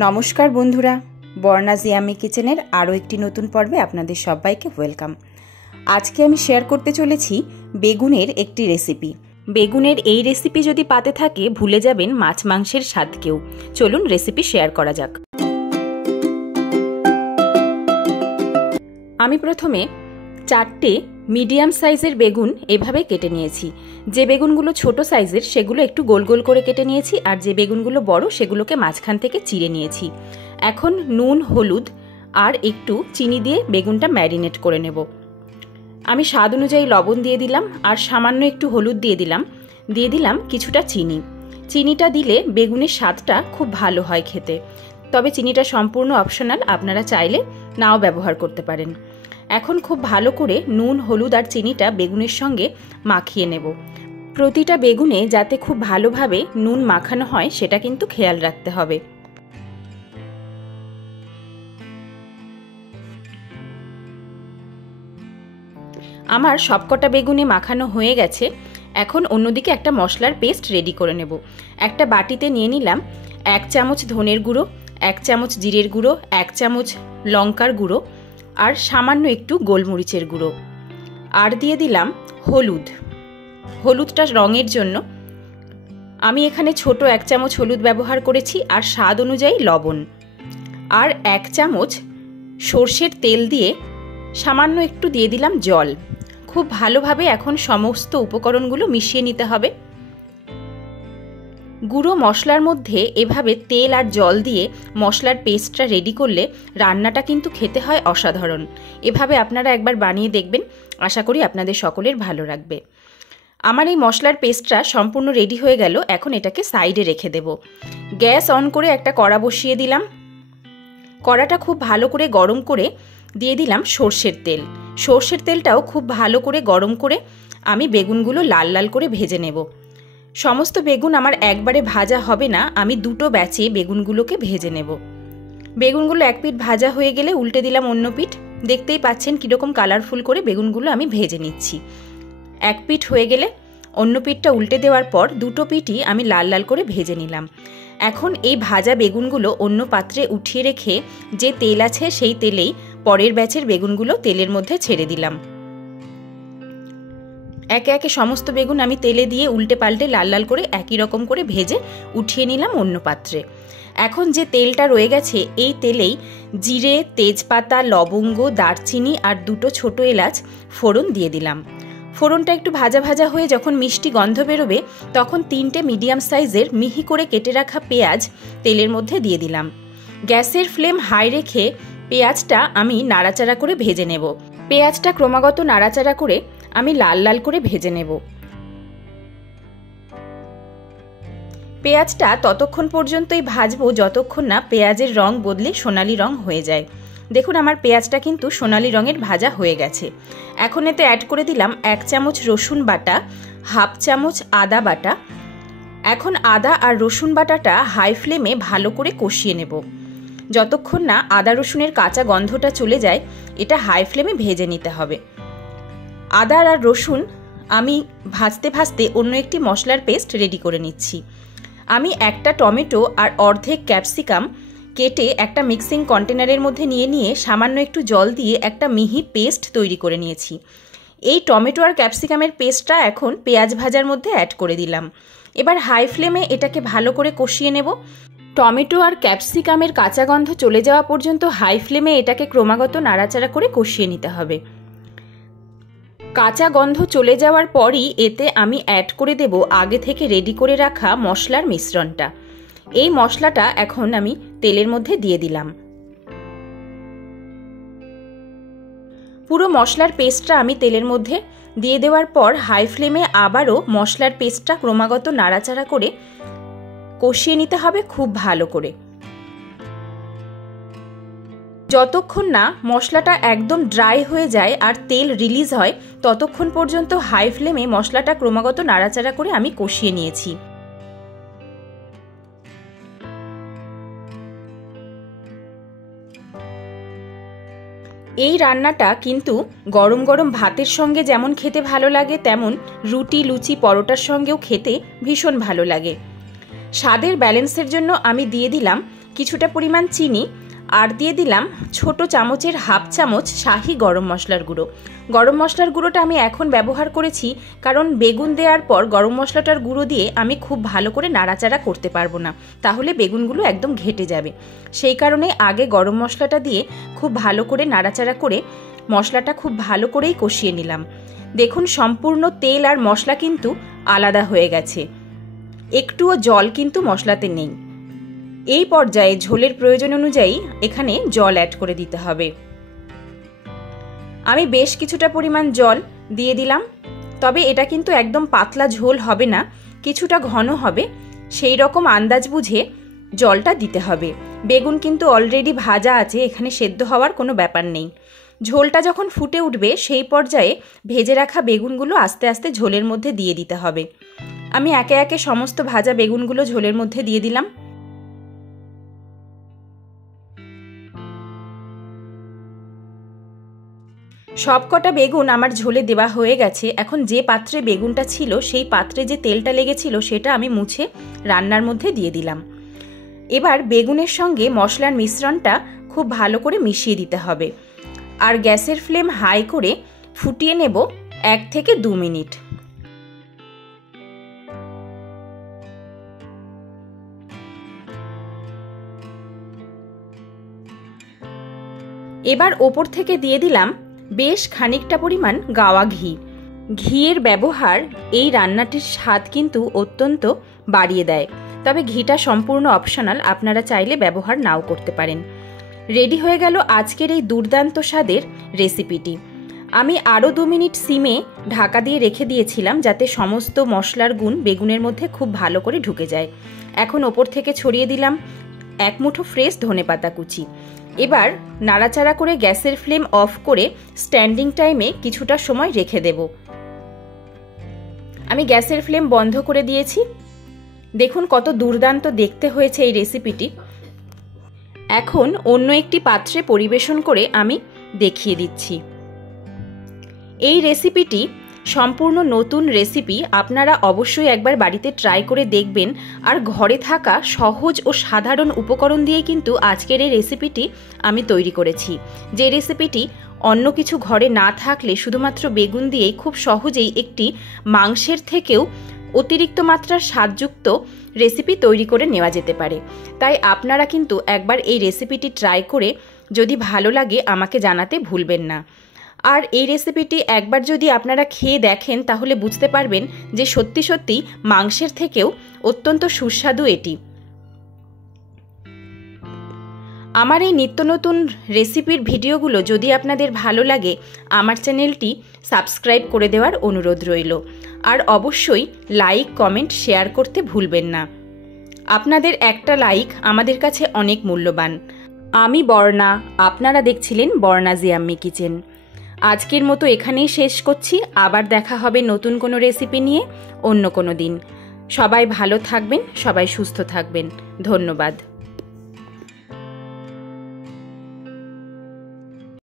নমস্কার বন্ধুরা, বর্ণা জিয়ামি কিচেনের আরও একটি নতুন পর্বে আপনাদের সবাইকে ওয়েলকাম। আজকে আমি শেয়ার করতে চলেছি বেগুনের একটি রেসিপি। বেগুনের এই রেসিপি যদি পাতে থাকে ভুলে যাবেন মাছ মাংসের স্বাদকেও। চলুন রেসিপি শেয়ার করা যাক। আমি প্রথমে 4টে মিডিয়াম সাইজের বেগুন এভাবে কেটে নিয়েছি। যে বেগুনগুলো ছোট সাইজের সেগুলো একটু গোল গোল করে কেটে নিয়েছি, আর যে বেগুনগুলো বড় সেগুলোকে মাঝখান থেকে চিড়ে নিয়েছি। এখন নুন, হলুদ আর একটু চিনি দিয়ে বেগুনটা ম্যারিনেট করে নেব। আমি স্বাদ অনুযায়ী লবণ দিয়ে দিলাম, আর সামান্য একটু হলুদ দিয়ে দিলাম কিছুটা চিনি। চিনিটা দিলে বেগুনের স্বাদটা খুব ভালো হয় খেতে, তবে চিনিটা সম্পূর্ণ অপশনাল, আপনারা চাইলে নাও ব্যবহার করতে পারেন। এখন খুব ভালো করে নুন, হলুদ আর চিনিটা বেগুনের সঙ্গে মাখিয়ে নেব। প্রতিটা বেগুনে যাতে খুব ভালোভাবে নুন মাখানো হয় সেটা কিন্তু খেয়াল রাখতে হবে। আমার সবকটা বেগুনে মাখানো হয়ে গেছে। এখন অন্যদিকে একটা মশলার পেস্ট রেডি করে নেব। একটা বাটিতে নিয়ে নিলাম 1 চামচ ধনের গুঁড়ো, 1 চামচ জিরের গুঁড়ো, 1 চামচ লঙ্কার গুঁড়ো আর সামান্য একটু গোলমরিচের গুঁড়ো, আর দিয়ে দিলাম হলুদটা রঙের জন্য। আমি এখানে ছোট 1 চামচ হলুদ ব্যবহার করেছি, আর স্বাদ অনুযায়ী লবণ, আর 1 চামচ সর্ষের তেল দিয়ে সামান্য একটু দিয়ে দিলাম জল। খুব ভালোভাবে এখন সমস্ত উপকরণগুলো মিশিয়ে নিতে হবে। গুঁড়ো মশলার মধ্যে এভাবে তেল আর জল দিয়ে মশলার পেস্টটা রেডি করলে রান্নাটা কিন্তু খেতে হয় অসাধারণ। এভাবে আপনারা একবার বানিয়ে দেখবেন, আশা করি আপনাদের সকলের ভালো লাগবে। আমার এই মশলার পেস্টটা সম্পূর্ণ রেডি হয়ে গেল। এখন এটাকে সাইডে রেখে দেব। গ্যাস অন করে একটা কড়া বসিয়ে দিলাম। কড়াটা খুব ভালো করে গরম করে দিয়ে দিলাম সর্ষের তেল। সর্ষের তেলটাও খুব ভালো করে গরম করে আমি বেগুনগুলো লাল লাল করে ভেজে নেব। সমস্ত বেগুন আমার একবারে ভাজা হবে না, আমি দুটো ব্যাচে বেগুনগুলোকে ভেজে নেব। বেগুনগুলো এক পিঠ ভাজা হয়ে গেলে উল্টে দিলাম অন্য পিঠ। দেখতেই পাচ্ছেন কীরকম কালারফুল করে বেগুনগুলো আমি ভেজে নিচ্ছি। এক পিঠ হয়ে গেলে অন্য পিঠটা উল্টে দেওয়ার পর দুটো পিঠই আমি লাল লাল করে ভেজে নিলাম। এখন এই ভাজা বেগুনগুলো অন্য পাত্রে উঠিয়ে রেখে যে তেল আছে সেই তেলেই পরের ব্যাচের বেগুনগুলো তেলের মধ্যে ছেড়ে দিলাম। একে একে সমস্ত বেগুন আমি তেলে দিয়ে উল্টে পাল্টে লাল লাল করে একই রকম করে ভেজে উঠিয়ে নিলাম অন্য পাত্রে। এখন যে তেলটা রয়ে গেছে এই তেলেই জিরে, তেজপাতা, লবঙ্গ, দারচিনি আর দুটো ছোট এলাচ ফোড়ন দিয়ে দিলাম। ফোড়নটা একটু ভাজা ভাজা হয়ে যখন মিষ্টি গন্ধ বেরোবে তখন 3টে মিডিয়াম সাইজের মিহি করে কেটে রাখা পেঁয়াজ তেলের মধ্যে দিয়ে দিলাম। গ্যাসের ফ্লেম হাই রেখে পেঁয়াজটা আমি নাড়াচাড়া করে ভেজে নেব। পেঁয়াজটা ক্রমাগত নাড়াচাড়া করে আমি লাল লাল করে ভেজে নেব। পেঁয়াজটা ততক্ষণ পর্যন্তই ভাজবো যতক্ষণ না পেঁয়াজের রং বদলে সোনালি রং হয়ে যায়। দেখুন আমার পেঁয়াজটা কিন্তু সোনালি রঙের ভাজা হয়ে গেছে। এখন এতে অ্যাড করে দিলাম 1 চামচ রসুন বাটা, 1/2 চামচ আদা বাটা। এখন আদা আর রসুন বাটাটা হাই ফ্লেমে ভালো করে কষিয়ে নেব। যতক্ষণ না আদা রসুনের কাঁচা গন্ধটা চলে যায় এটা হাই ফ্লেমে ভেজে নিতে হবে। আদা আর রসুন আমি ভাজতে ভাজতে অন্য একটি মশলার পেস্ট রেডি করে নিচ্ছি। আমি একটা টমেটো আর অর্ধেক ক্যাপসিকাম কেটে একটা মিক্সিং কন্টেনারের মধ্যে নিয়ে সামান্য একটু জল দিয়ে একটা মিহি পেস্ট তৈরি করে নিয়েছি। এই টমেটো আর ক্যাপসিকামের পেস্টটা এখন পেঁয়াজ ভাজার মধ্যে অ্যাড করে দিলাম। এবার হাই ফ্লেমে এটাকে ভালো করে কষিয়ে নেব। টমেটো আর ক্যাপসিকামের কাঁচা গন্ধ চলে যাওয়া পর্যন্ত হাই ফ্লেমে এটাকে ক্রমাগত নাড়াচাড়া করে কষিয়ে নিতে হবে। কাঁচা গন্ধ চলে যাওয়ার পরই এতে আমি অ্যাড করে দেব আগে থেকে রেডি করে রাখা মশলার মিশ্রণটা। এই মশলাটা এখন আমি তেলের মধ্যে দিয়ে দিলাম। পুরো মশলার পেস্টটা আমি তেলের মধ্যে দিয়ে দেওয়ার পর হাই ফ্লেমে আবারও মশলার পেস্টটা ক্রমাগত নাড়াচাড়া করে কষিয়ে নিতে হবে খুব ভালো করে। যতক্ষণ না মশলাটা একদম ড্রাই হয়ে যায় আর তেল রিলিজ হয় ততক্ষণ পর্যন্ত হাই ফ্লেমে মশলাটা ক্রমাগত নাড়াচাড়া করে আমি কষিয়ে নিয়েছি। এই রান্নাটা কিন্তু গরম গরম ভাতের সঙ্গে যেমন খেতে ভালো লাগে তেমন রুটি, লুচি, পরোটার সঙ্গেও খেতে ভীষণ ভালো লাগে। স্বাদের ব্যালেন্সের জন্য আমি দিয়ে দিলাম কিছুটা পরিমাণ চিনি, আর দিয়ে দিলাম ছোট চামচের হাফ চামচ শাহি গরম মশলার গুঁড়ো। গরম মশলার গুঁড়োটা আমি এখন ব্যবহার করেছি কারণ বেগুন দেওয়ার পর গরম মশলাটার গুঁড়ো দিয়ে আমি খুব ভালো করে নাড়াচাড়া করতে পারবো না, তাহলে বেগুনগুলো একদম ঘেটে যাবে। সেই কারণে আগে গরম মশলাটা দিয়ে খুব ভালো করে নাড়াচাড়া করে মশলাটা খুব ভালো করেই কষিয়ে নিলাম। দেখুন সম্পূর্ণ তেল আর মশলা কিন্তু আলাদা হয়ে গেছে, একটুও জল কিন্তু মশলাতে নেই। এই পর্যায়ে ঝোলের প্রয়োজন অনুযায়ী এখানে জল অ্যাড করে দিতে হবে। আমি বেশ কিছুটা পরিমাণ জল দিয়ে দিলাম, তবে এটা কিন্তু একদম পাতলা ঝোল হবে না, কিছুটা ঘন হবে, সেই রকম আন্দাজ বুঝে জলটা দিতে হবে। বেগুন কিন্তু অলরেডি ভাজা আছে, এখানে সেদ্ধ হওয়ার কোনো ব্যাপার নেই। ঝোলটা যখন ফুটে উঠবে সেই পর্যায়ে ভেজে রাখা বেগুনগুলো আস্তে আস্তে ঝোলের মধ্যে দিয়ে দিতে হবে। আমি একে একে সমস্ত ভাজা বেগুনগুলো ঝোলের মধ্যে দিয়ে দিলাম। সবকটা বেগুন আমার ঝোলে দেওয়া হয়ে গেছে। এখন যে পাত্রে বেগুনটা ছিল সেই পাত্রে যে তেলটা লেগেছিল সেটা আমি মুছে রান্নার মধ্যে দিয়ে দিলাম। এবার বেগুনের সঙ্গে মশলার মিশ্রণটা খুব ভালো করে মিশিয়ে দিতে হবে, আর গ্যাসের ফ্লেম হাই করে ফুটিয়ে নেব 1 থেকে 2 মিনিট। এবার ওপর থেকে দিয়ে দিলাম বেশ খানিকটা পরিমাণ গাওয়া ঘি। ঘিয়ের ব্যবহার এই রান্নাটির স্বাদ কিন্তু অত্যন্ত বাড়িয়ে দেয়, তবে ঘিটা সম্পূর্ণ অপশনাল, আপনারা চাইলে ব্যবহার নাও করতে পারেন। রেডি হয়ে গেল আজকের এই দুর্দান্ত স্বাদের রেসিপিটি। আমি আরও 2 মিনিট সিমে ঢাকা দিয়ে রেখে দিয়েছিলাম যাতে সমস্ত মশলার গুণ বেগুনের মধ্যে খুব ভালো করে ঢুকে যায়। এখন ওপর থেকে ছড়িয়ে দিলাম 1 মুঠো ফ্রেশ ধনেপাতা কুচি। এবার নাড়াচাড়া করে গ্যাসের ফ্লেম অফ করে স্ট্যান্ডিং টাইমে কিছুটা সময় রেখে দেব। আমি গ্যাসের ফ্লেম বন্ধ করে দিয়েছি। দেখুন কত দুর্দান্ত দেখতে হয়েছে এই রেসিপিটি। এখন অন্য একটি পাত্রে পরিবেশন করে আমি দেখিয়ে দিচ্ছি। এই রেসিপিটি সম্পূর্ণ নতুন রেসিপি, আপনারা অবশ্যই একবার বাড়িতে ট্রাই করে দেখবেন। আর ঘরে থাকা সহজ ও সাধারণ উপকরণ দিয়ে কিন্তু আজকের এই রেসিপিটি আমি তৈরি করেছি, যে রেসিপিটি অন্য কিছু ঘরে না থাকলে শুধুমাত্র বেগুন দিয়েই খুব সহজেই একটি মাংসের থেকেও অতিরিক্ত মাত্রার স্বাদযুক্ত রেসিপি তৈরি করে নেওয়া যেতে পারে। তাই আপনারা কিন্তু একবার এই রেসিপিটি ট্রাই করে যদি ভালো লাগে আমাকে জানাতে ভুলবেন না। আর এই রেসিপিটি একবার যদি আপনারা খেয়ে দেখেন তাহলে বুঝতে পারবেন যে সত্যি সত্যি মাংসের থেকেও অত্যন্ত সুস্বাদু এটি। আমার এই নিত্য নতুন রেসিপির ভিডিওগুলো যদি আপনাদের ভালো লাগে আমার চ্যানেলটি সাবস্ক্রাইব করে দেওয়ার অনুরোধ রইল। আর অবশ্যই লাইক, কমেন্ট, শেয়ার করতে ভুলবেন না। আপনাদের একটা লাইক আমাদের কাছে অনেক মূল্যবান। আমি বর্ণা, আপনারা দেখছিলেন বর্ণা জিয়াম্মি কিচেন। আজকের মতো এখানেই শেষ করছি, আবার দেখা হবে নতুন কোনো রেসিপি নিয়ে অন্য কোনো দিন। সবাই ভালো থাকবেন, সবাই সুস্থ থাকবেন। ধন্যবাদ।